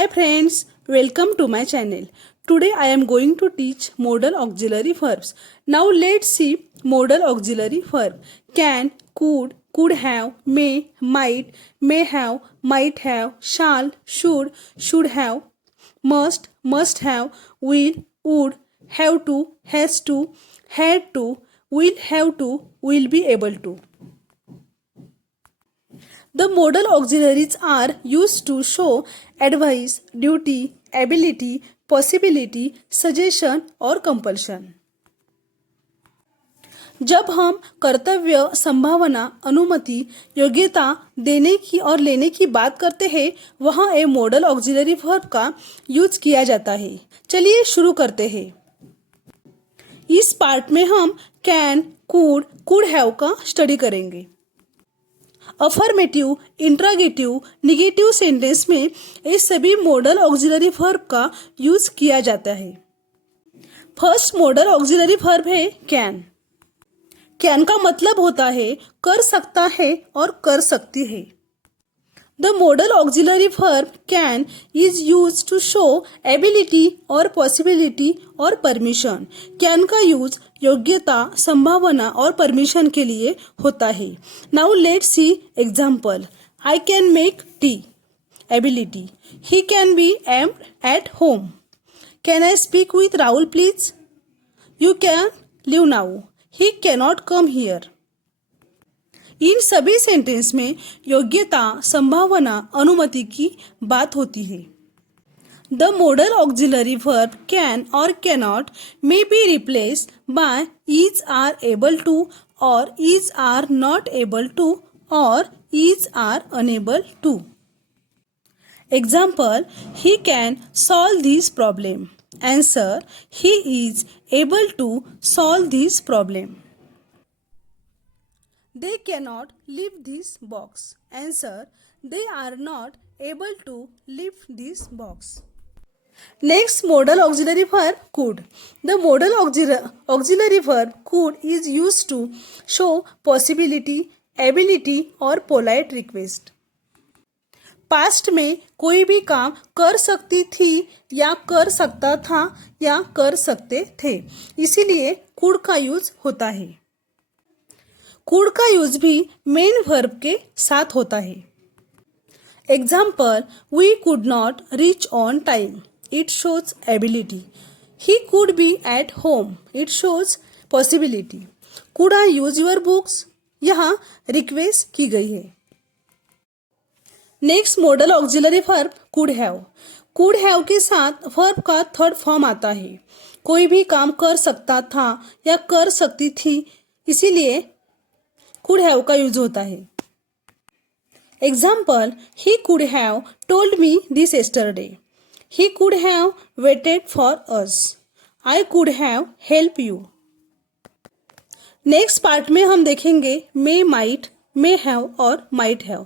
Hi friends, welcome to my channel. Today I am going to teach modal auxiliary verbs. Now let's see modal auxiliary verb. Can, could have, may, may have, might have, shall, should have, must have, will, would, have to, has to, had to, will have to, will be able to. The modal auxiliaries are used to show advice, duty, ability, possibility, suggestion और compulsion. जब हम कर्तव्य, संभावना, अनुमति, योग्यता देने की और लेने की बात करते हैं वहाँ ए मॉडल ऑक्सिलरी वर्ब का यूज किया जाता है. चलिए शुरू करते हैं. इस पार्ट में हम कैन, कुड हैव का स्टडी करेंगे. अफर्मेटिव, इंट्रागेटिव, निगेटिव सेंटेंस में ये सभी मॉडल ऑक्सिलरी वर्ब का यूज किया जाता है. फर्स्ट मॉडल ऑक्सिलरी वर्ब है कैन. कैन का मतलब होता है कर सकता है और कर सकती है. The modal auxiliary verb can is use to show ability और पॉसिबिलिटी और परमिशन. कैन का यूज योग्यता, संभावना और परमिशन के लिए होता है. Now let's see example. I can make tea. Ability. He can be at home. Can I speak with Rahul please. You can leave now. He cannot come here. इन सभी सेंटेंस में योग्यता, संभावना, अनुमति की बात होती है. The modal auxiliary verb can और cannot may be replaced by is are able to or is are not able to or is are unable to. Example, he can solve this problem. Answer, he is able to solve this problem. They cannot leave this box. Answer, they are not able to leave this box. Next modal auxiliary verb could. The modal auxiliary verb could is used to show possibility, ability और polite request. Past में कोई भी काम कर सकती थी या कर सकता था या कर सकते थे, इसीलिए could का यूज होता है. could का यूज भी मेन वर्ब के साथ होता है. Example, we could not reach on time. It shows ability. He could be at home. It shows possibility. Could I use your books? यहाँ रिक्वेस्ट की गई है. Next model auxiliary verb could have. could have के साथ वर्ब का third form आता है. कोई भी काम कर सकता था या कर सकती थी, इसीलिए could have का यूज होता है. Example, he could have told me this yesterday. He could have waited for us. I could have helped you. Next part में हम देखेंगे may, might, may have और might have.